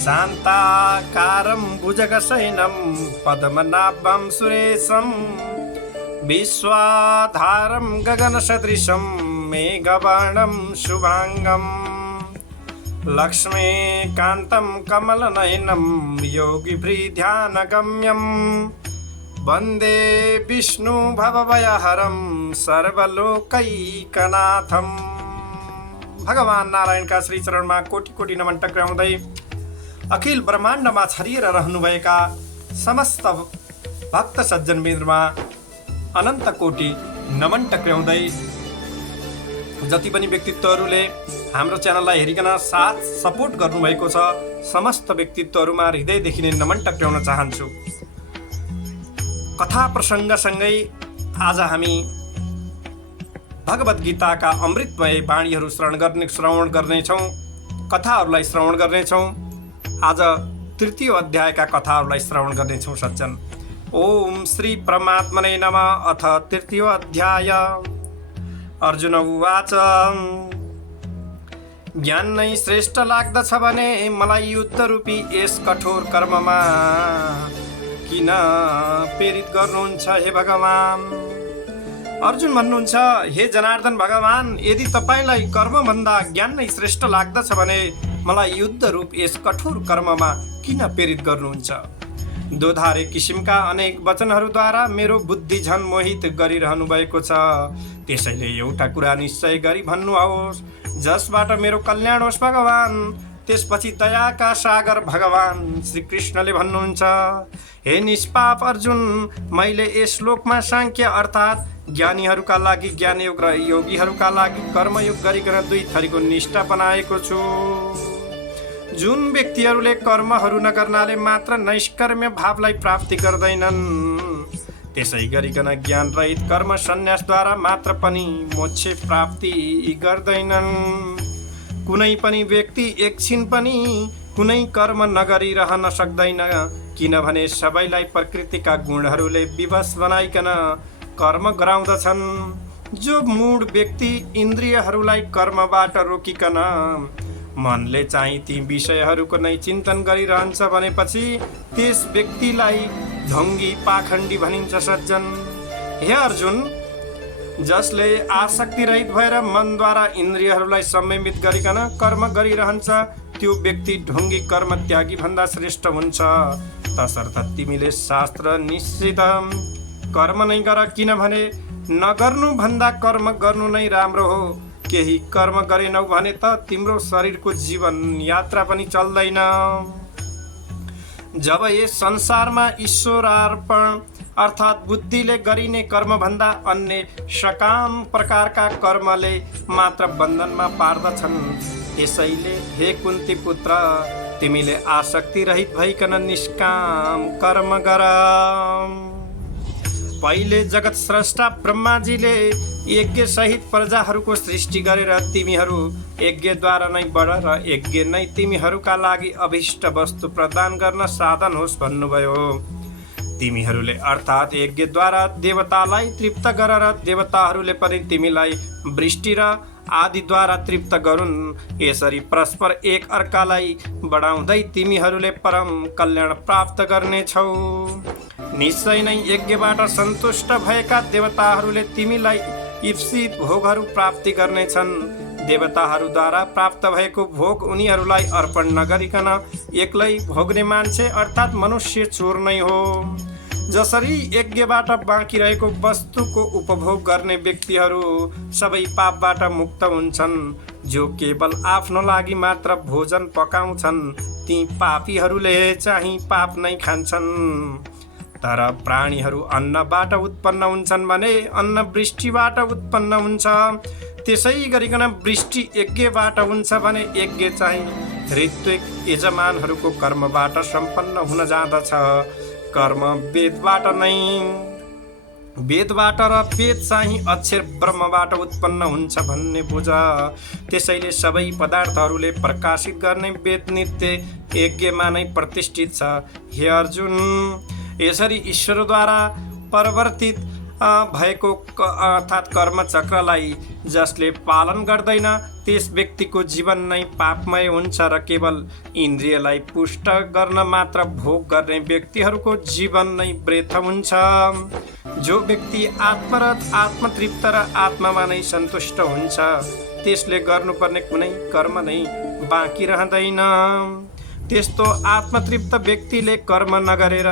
शान्ताकारं भुजगशयनं पद्मनाभं सुरेशं विश्वाधारं गगनसदृशं मेघवर्णं शुभांगं लक्ष्मीकान्तं कमलनयनं योगिभृध्यानगम्यं वन्दे विष्णु भवभयहरं सर्वलोकैकनाथं। भगवान नारायणका श्री चरणमा कोटि कोटि नमन टक्राउँदै अखिल ब्रह्माण्डमा छरिएर रहनुभएका समस्त भक्त सज्जनवृन्दमा अनन्त कोटि नमन टक्राउँदै जति पनि व्यक्तित्वहरूले हाम्रो च्यानललाई हेरिकन साथ सपोर्ट गर्नुभएको छ समस्त व्यक्तित्वहरूमा हृदयदेखि नै नमन टक्राउन चाहन्छु। कथा प्रसङ्गसँगै आज हामी भगवत गीताका अमृतमय वाणीहरू श्रवण गर्नेछौँ, कथाहरूलाई श्रवण गर्नेछौँ। आज तृतीय अध्यायका कथाहरूलाई श्रवण गर्नेछौँ सज्जन। ओम श्री परमात्मने नमः। अथ तृतीय अध्याय। अर्जुन उवाच ज्ञान नै श्रेष्ठ लाग्दछ भने मलाई युद्धरूपी यस कठोर कर्ममा किन प्रेरित गर्नुहुन्छ हे भगवान। अर्जुन भन्नुहुन्छ, हे जनार्दन भगवान, यदि तपाईँलाई कर्मभन्दा ज्ञान नै श्रेष्ठ लाग्दछ भने मलाई युद्ध रूप यस कठोर कर्ममा किन प्रेरित गर्नुहुन्छ। दोधारे किसिमका अनेक वचनहरूद्वारा मेरो बुद्धि झन मोहित गरिरहनु भएको छ। त्यसैले एउटा कुरा निश्चय गरी भन्नुहोस् जसबाट मेरो कल्याण होस् भगवान। त्यसपछि दयाका सागर भगवान श्री कृष्णले भन्नुहुन्छ, हे निष्पाप अर्जुन, मैले यस श्लोकमा सांख्य अर्थात् ज्ञानीहरूका लागि ज्ञानयोग र योगीहरूका लागि कर्मयोग गरिकन दुई थरीको निष्ठा बनाएको छु। जुन व्यक्तिहरूले कर्महरू नगर्नाले मात्र नैष्कर्म्य भावलाई प्राप्ति गर्दैनन्, त्यसै गरिकन ज्ञान रहित कर्म सन्यासद्वारा मात्र पनि मोक्ष प्राप्ति गर्दैनन्। कुनै पनि व्यक्ति एकछिन पनि कुनै कर्म नगरिरहन सक्दैन, किनभने सबैलाई प्रकृतिका गुणहरूले विवश बनाइकन कर्म गराउँदछन्। जो मूढ व्यक्ति इन्द्रियहरूलाई कर्मबाट रोकिकन मनले चाहिँ ती विषयहरूको नै चिन्तन गरिरहन्छ भनेपछि त्यस व्यक्तिलाई ढोङ्गी पाखण्डी भनिन्छ सज्जन। हे अर्जुन, जसले आसक्ति रहित भएर मनद्वारा इन्द्रियहरूलाई संयमित गरिकन कर्म गरिरहन्छ त्यो व्यक्ति ढोङ्गी कर्म त्यागी भन्दा श्रेष्ठ हुन्छ। तसर्थ तिमीले शास्त्र निश्चित कर्म नै गर, किनभने नगर्नु भन्दा कर्म गर्नु नै राम्रो हो। केही कर्म गरेनौ भने त तिम्रो शरीरको जीवन यात्रा पनि चल्दैन। जब यस संसारमा ईश्वरार्पण अर्थात् बुद्धिले गरिने कर्मभन्दा अन्य सकाम प्रकारका कर्मले मात्र बन्धनमा पार्दछन्। यसैले हे कुन्ती पुत्र, तिमीले आसक्ति रहित भइकन निष्काम कर्म गर। पहिले जगत स्रष्टा ब्रह्माजीले यज्ञ सहित प्रजाहरूको सृष्टि गरेर तिमीहरू यज्ञद्वारा नै बढ र यज्ञ नै तिमीहरूका लागि अभिष्ट वस्तु प्रदान गर्न साधन होस् भन्नुभयो। तिमीहरूले अर्थात् यज्ञद्वारा देवतालाई तृप्त गर र देवताहरूले पनि तिमीलाई वृष्टि र आदिद्वारा तृप्त गरून्। यसरी परस्पर एक अर्कालाई बढाउँदै तिमीहरूले परम कल्याण प्राप्त गर्नेछौ। निश्चय नै यज्ञबाट सन्तुष्ट भएका देवताहरूले तिमीलाई इप्सित भोगहरू प्राप्ति गर्नेछन्। देवताहरूद्वारा प्राप्त भएको भोग उनीहरूलाई अर्पण नगरिकन एक्लै भोग्ने मान्छे अर्थात् मनुष्य चोर नै हो। जसरी यज्ञबाट बाँकी रहेको वस्तुको उपभोग गर्ने व्यक्तिहरू सबै पापबाट मुक्त हुन्छन्। जो केवल आफ्नो लागि मात्र भोजन पकाउँछन् ती पापीहरूले चाहिँ पाप नै खान्छन्। तर प्राणीहरू अन्नबाट उत्पन्न हुन्छन् भने अन्न वृष्टिबाट उत्पन्न हुन्छ। त्यसै गरिकन वृष्टि यज्ञबाट हुन्छ भने यज्ञ चाहिँ ऋत्विक यजमानहरूको कर्मबाट सम्पन्न हुन जाँदछ। कर्म वेदबाट नै, वेदबाट र वेद चाहिँ अक्षर ब्रह्मबाट उत्पन्न हुन्छ भन्ने बुझ। त्यसैले सबै पदार्थहरूले प्रकाशित गर्ने वेद नित्य यज्ञमा नै प्रतिष्ठित छ। हे अर्जुन, यसरी ईश्वरद्वारा परिवर्तित भएको अर्थात् कर्मचक्रलाई जसले पालन गर्दैन त्यस व्यक्तिको जीवन नै पापमय हुन्छ र केवल इन्द्रियलाई पुष्ट गर्न मात्र भोग गर्ने व्यक्तिहरूको जीवन नै व्यर्थ हुन्छ। जो व्यक्ति आत्मरत, आत्मतृप्त र आत्मामा नै सन्तुष्ट हुन्छ त्यसले गर्नुपर्ने कुनै कर्म नै बाँकी रहँदैन। त्यस्तो आत्मतृप्त व्यक्तिले कर्म नगरेर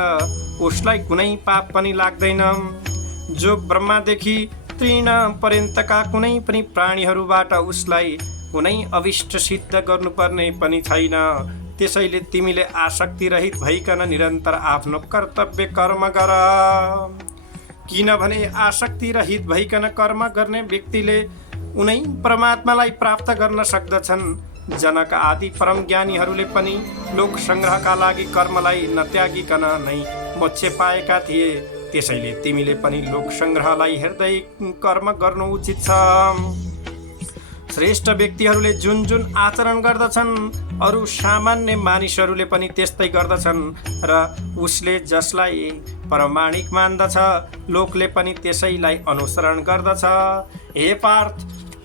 उसलाई कुनै पाप पनि लाग्दैन। जो ब्रह्मादेखि तृण पर्यन्तका कुनै पनि प्राणीहरूबाट उसलाई कुनै अभिष्ट सिद्ध गर्नुपर्ने पनि छैन। त्यसैले तिमीले आसक्ति रहित भइकन निरन्तर आफ्नो कर्तव्य कर्म गर। किनभने आसक्ति रहित भइकन कर्म गर्ने व्यक्तिले उनै परमात्मालाई प्राप्त गर्न सक्दछन्। जनक आदि परम ज्ञानीहरूले पनि लोक सङ्ग्रहका लागि कर्मलाई नत्यागिकन नै मोक्ष पाएका थिए। त्यसैले तिमीले पनि लोक सङ्ग्रहलाई हेर्दै कर्म गर्नु उचित छ। श्रेष्ठ व्यक्तिहरूले जुन जुन आचरण गर्दछन् अरू सामान्य मानिसहरूले पनि त्यस्तै गर्दछन् र उसले जसलाई प्रामाणिक मान्दछ लोकले पनि त्यसैलाई अनुसरण गर्दछ। हे पार्थ,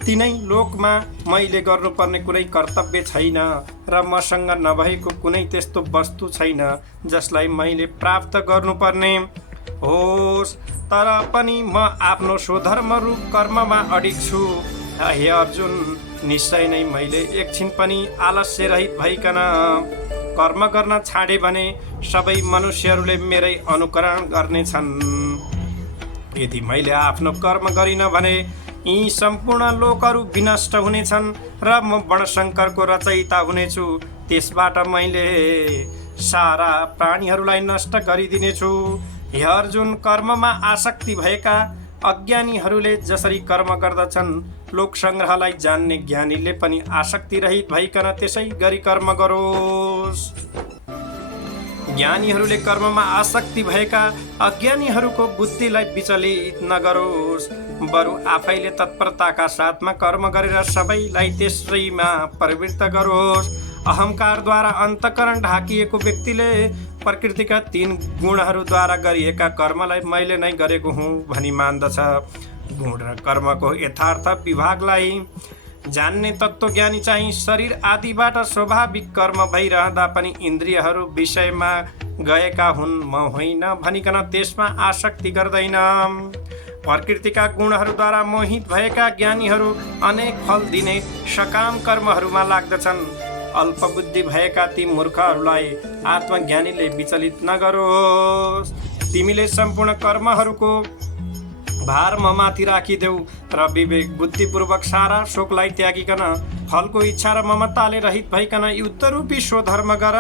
तिनै लोकमा मैले गर्नुपर्ने कुनै कर्तव्य छैन र मसँग नभएको कुनै त्यस्तो वस्तु छैन जसलाई मैले प्राप्त गर्नुपर्ने होस्। तर पनि म आफ्नो स्वधर्म रूप कर्ममा अडिग छु। हे अर्जुन, निश्चय नै मैले एकछिन पनि आलस्य रहित भइकन कर्म गर्न छाडे भने सबै मनुष्यहरूले मेरै अनुकरण गर्नेछन्। यदि मैले आफ्नो कर्म गरिन भने यी सम्पूर्ण लोकहरू विनष्ट हुनेछन् र म वर्णशङ्करको रचयिता हुनेछु। त्यसबाट मैले सारा प्राणीहरूलाई नष्ट गरिदिनेछु। हे अर्जुन, कर्ममा आसक्ति भएका अज्ञानीहरूले जसरी कर्म गर्दछन् लोक सङ्ग्रहलाई जान्ने ज्ञानीले पनि आसक्ति रहित भइकन त्यसै गरी कर्म गरोस्। ज्ञानीहरूले कर्ममा आसक्ति भएका अज्ञानीहरूको बुद्धिलाई विचलित नगरोस्, बरु आफैले तत्परताका साथमा कर्म गरेर सबैलाई त्यसैमा प्रवृत्त गरोस्। अहङ्कारद्वारा अन्तःकरण ढाकिएको व्यक्तिले प्रकृतिका 3 गुणहरूद्वारा गरिएका कर्मलाई मैले नै गरेको हुँ भनी मान्दछ। गुण र कर्मको यथार्थ विभागलाई जान्ने तत्त्वज्ञानी चाहिँ शरीर आदिबाट स्वाभाविक कर्म भइरहँदा पनि इन्द्रियहरू विषयमा गएका हुन् म होइन भनिकन त्यसमा आसक्ति गर्दैन। प्रकृतिका गुणहरूद्वारा मोहित भएका ज्ञानीहरू अनेक फल दिने सकाम कर्महरूमा लाग्दछन्। अल्पबुद्धि भएका ती मूर्खहरूलाई आत्मज्ञानीले विचलित नगरोस्। तिमीले सम्पूर्ण कर्महरूको भार ममाथि राखिदेऊ र विवेक बुद्धिपूर्वक सारा शोकलाई त्यागिकन फलको इच्छा र ममताले रहित भइकन युद्धरूपी स्वधर्म गर।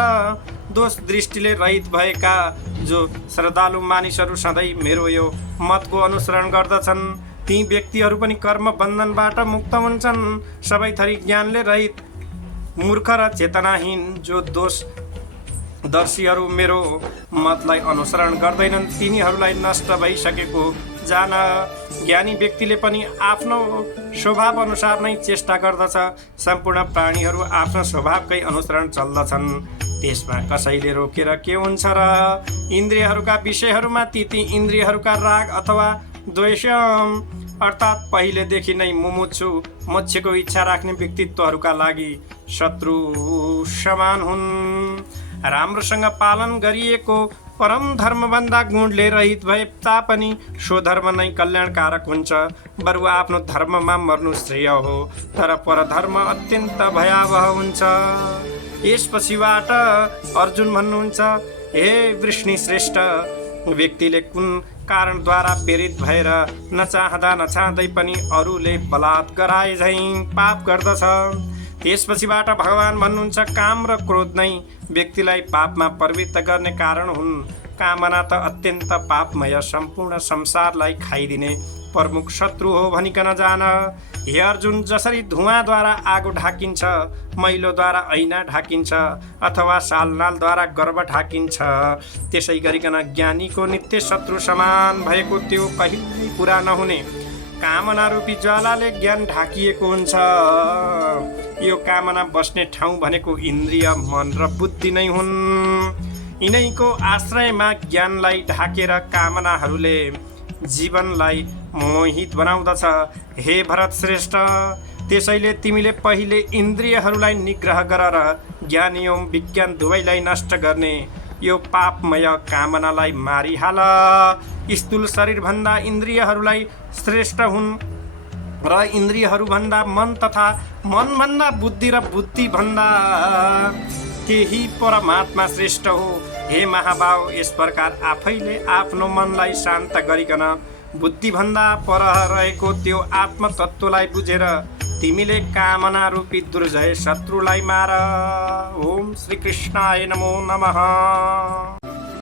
दोष दृष्टिले रहित भएका जो श्रद्धालु मानिसहरू सधैँ मेरो यो मतको अनुसरण गर्दछन् ती व्यक्तिहरू पनि कर्म बन्धनबाट मुक्त हुन्छन्। सबै थरी ज्ञानले रहित मूर्ख र चेतनाहीन जो दोष दर्शीहरू मेरो मतलाई अनुसरण गर्दैनन् तिनीहरूलाई नष्ट भइसकेको जान। ज्ञानी व्यक्तिले पनि आफ्नो स्वभाव अनुसार नै चेष्टा गर्दछ। सम्पूर्ण प्राणीहरू आफ्नो स्वभावकै अनुसरण चल्दछन्, त्यसमा कसैले रोकेर के हुन्छ र? इन्द्रियहरूका विषयहरूमा ती इन्द्रियहरूका राग अथवा द्वेष अर्थात् पहिलेदेखि नै मुमुक्षु मोक्षको इच्छा राख्ने व्यक्तित्वहरूका लागि शत्रु समान हुन्। राम्रोसँग पालन गरिएको परम धर्मभन्दा गुणले रहित भए तापनि स्वधर्म नै कल्याणकारक हुन्छ। बरु आफ्नो धर्ममा मर्नु श्रेय हो, तर परधर्म अत्यन्त भयावह हुन्छ। यसपछिबाट अर्जुन भन्नुहुन्छ, हे वृष्णि श्रेष्ठ, व्यक्तिले कुन कारणद्वारा प्रेरित भएर नचाहँदै पनि अरूले बलात् गराए झैँ पाप गर्दछ। त्यसपछिबाट भगवान भन्नुहुन्छ, काम र क्रोध नै व्यक्तिलाई पापमा प्रवृत्त गर्ने कारण हुन्। कामना त अत्यन्त पापमय सम्पूर्ण संसारलाई खाइदिने प्रमुख शत्रु हो भनिकन जान। हे अर्जुन, जसरी धुवाँद्वारा आगो ढाकिन्छ, मैलोद्वारा ऐना ढाकिन्छ अथवा सालनालद्वारा गर्भ ढाकिन्छ, त्यसै गरिकन ज्ञानीको नित्य शत्रु समान भएको त्यो कहिल्यै पुरा नहुने कामना रूपी ज्वालाले ज्ञान ढाकिएको हुन्छ। यो कामना बस्ने ठाउँ भनेको इन्द्रिय, मन र बुद्धि नै हुन्। यिनैको आश्रयमा ज्ञानलाई ढाकेर कामनाहरूले जीवनलाई मोहित बनाउँदछ। हे भरत श्रेष्ठ, त्यसैले तिमीले पहिले इन्द्रियहरूलाई निग्रह गर र ज्ञान एवं विज्ञान दुवैलाई नष्ट गर्ने यो पापमय कामनालाई मारिहाल। स्थूल शरीरभन्दा इन्द्रियहरूलाई श्रेष्ठ हुन् र इन्द्रियहरूभन्दा मन तथा मनभन्दा बुद्धि र बुद्धिभन्दा त्यही परमात्मा श्रेष्ठ हो। हे महाभाव, यस प्रकार आफैले आफ्नो मनलाई शान्त गरिकन बुद्धिभन्दा पर रहेको त्यो आत्मतत्त्वलाई बुझेर तिमीले कामना रूपी दुर्जय शत्रुलाई मार। ओम श्री कृष्णाय नमो नमः।